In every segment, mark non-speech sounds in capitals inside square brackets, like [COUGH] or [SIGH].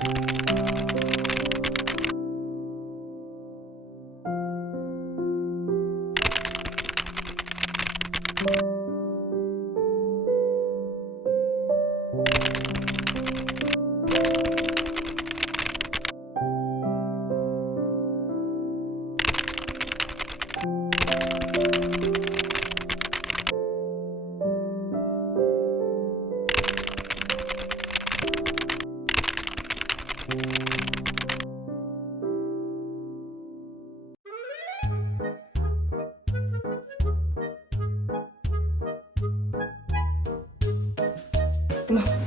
Música 귀여워.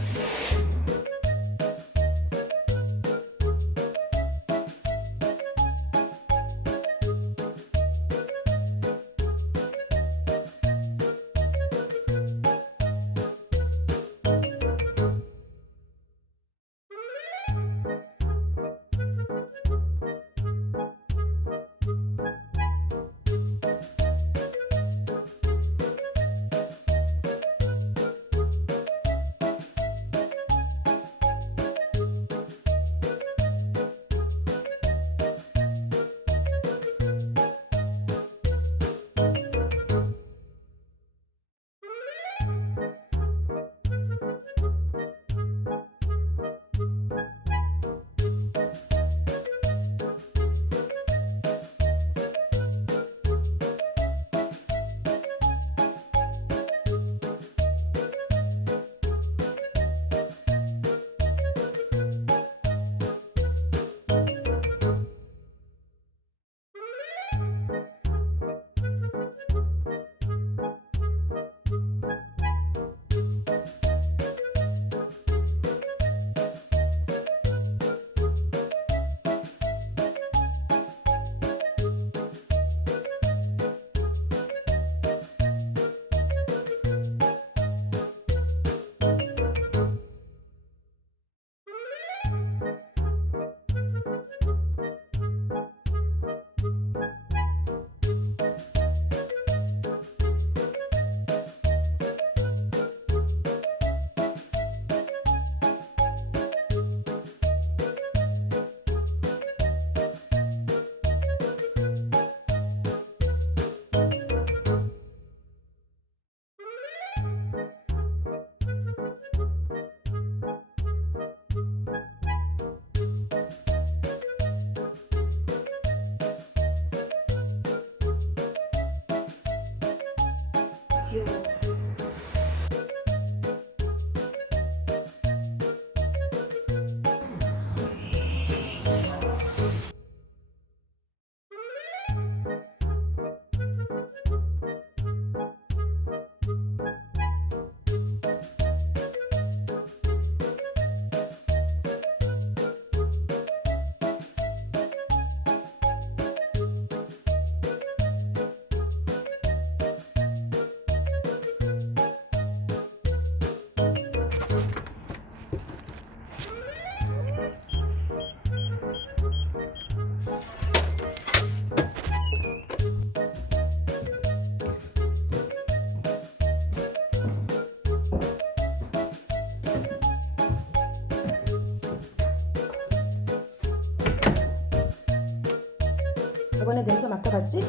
냄새 맡아봤지?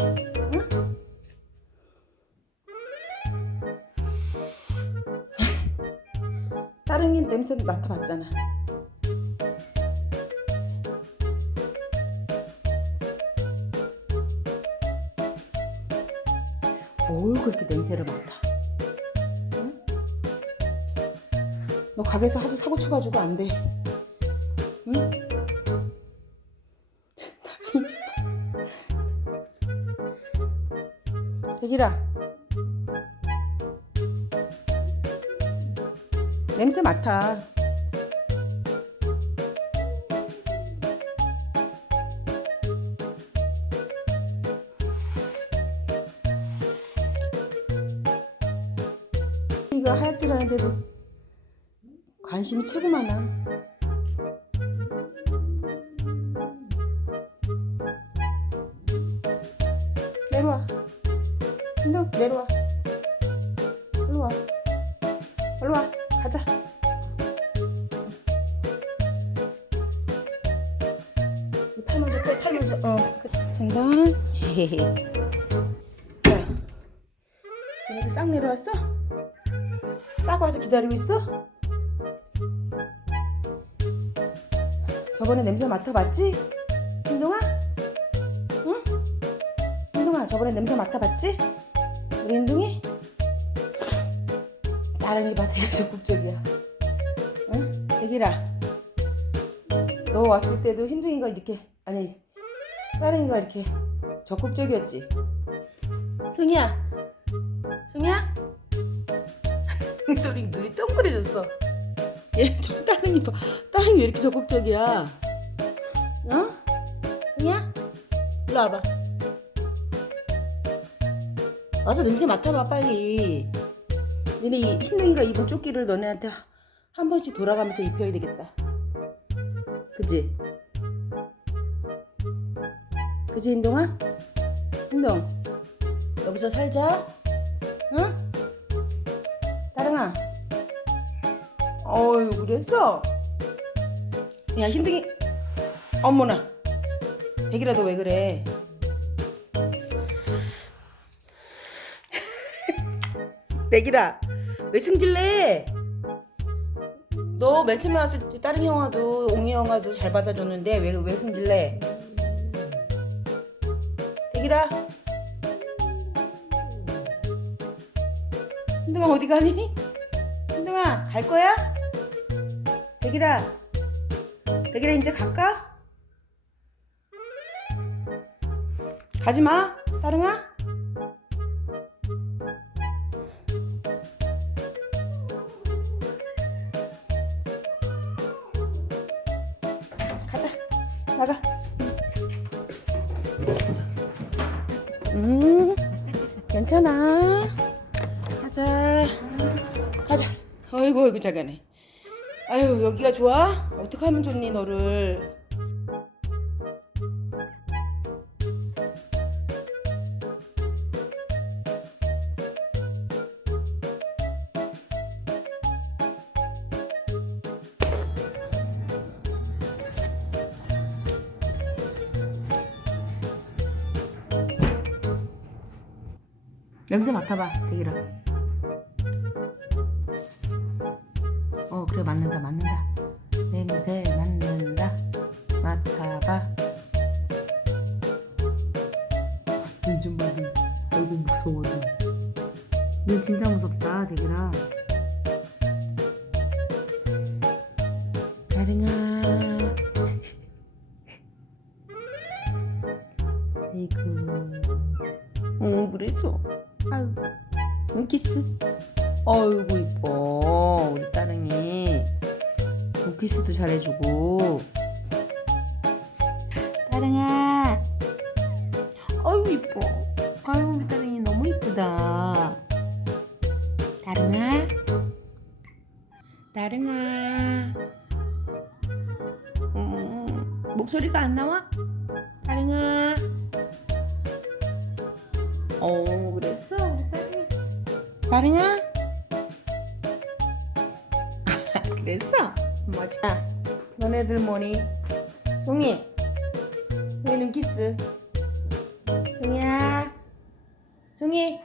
응? 다른 게 냄새 맡아봤잖아. 뭘 그렇게 냄새를 맡아? 응? 너 가게에서 하도 사고 쳐가지고 안 돼. 응? 대기라. 냄새 맡아. 이거 하얗지라는데도 관심이 최고 많아. 내려와. 인동 내려와. 일로 와. 일로 와. 가자. 팔 먼저 빼, 팔 먼저. 어. 그- 한번. [LAUGHS] 자, 얘네들 싹 내려왔어? 싹 와서 기다리고 있어? 저번에 냄새 맡아봤지? hin동아? 응? hin동아, 저번에 냄새 맡아봤지? 우리 hin동이? 나랑이 봐 되게 적극적이야. 응? 애기라. 너 왔을 때도 흰둥이가 이렇게 아니 따릉이가 이렇게 적극적이었지. 승희야, 승희야, [LAUGHS] 소리 눈이 동그래졌어. 얘저 따릉이 봐, 따릉이 왜 이렇게 적극적이야? 어? 승희야, 일로 와봐. 와서 냄새 맡아봐 빨리. 니네 이 흰둥이가 입은 조끼를 너네한테 한 번씩 돌아가면서 입혀야 되겠다. 그지? 그지 인동아? 인동 여기서 살자 응? 따릉아 어유 그랬어? 야 흰둥이 어머나 백이라도 왜 그래 백이라 왜 승질내 너 맨 처음에 왔을 때 다른 형아도 옹이 형아도 잘 받아줬는데 왜, 왜 승질내? 대기라 hin둥아 어디 가니? hin둥아 갈 거야? 대기라 대기라 이제 갈까? 가지마 따릉아 음 괜찮아. 가자. 가자. 어이구 어이구 작아네 아유 여기가 좋아? 어떻게 하면 좋니 너를 냄새 맡아봐 대기라. 어 그래 맞는다 맞는다. 냄새 맡는다. 맡아봐. 눈좀 봐도 아이고 무서워 눈 진짜 무섭다 대기라. 자ring아. 아이고. 어 그래서 아유 눈키스. 어이구 이뻐 우리 따릉이. 눈키스도 잘해주고. 따릉아. 어유 이뻐. 아유 우리 따릉이 너무 이쁘다. 따릉아. 따릉아. 음, 목소리가 안 나와? 따릉아 어 그랬어? 따릉이 따릉아 [LAUGHS] 그랬어? 맞아. 너네들 뭐니? 송이 송이 눈키스. 송이야. 송이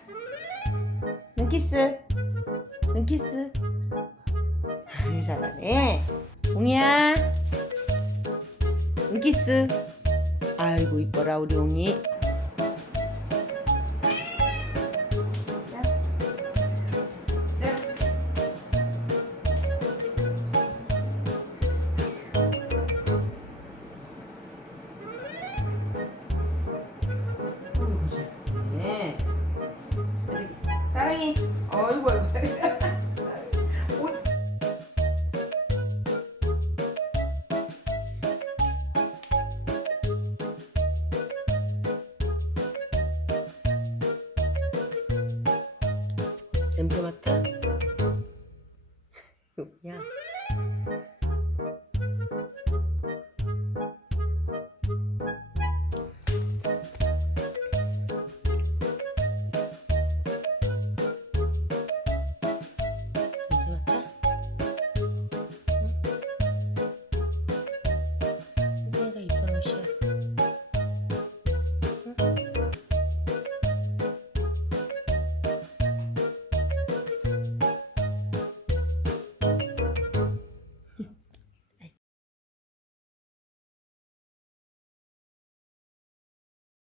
눈키스. 눈키스. 아유 잘하네. 옹이야. 눈키스. 아이고 이뻐라 우리 옹이 나랑이. 어이구 어이구. [LAUGHS] 냄새 맡아? [LAUGHS] 야.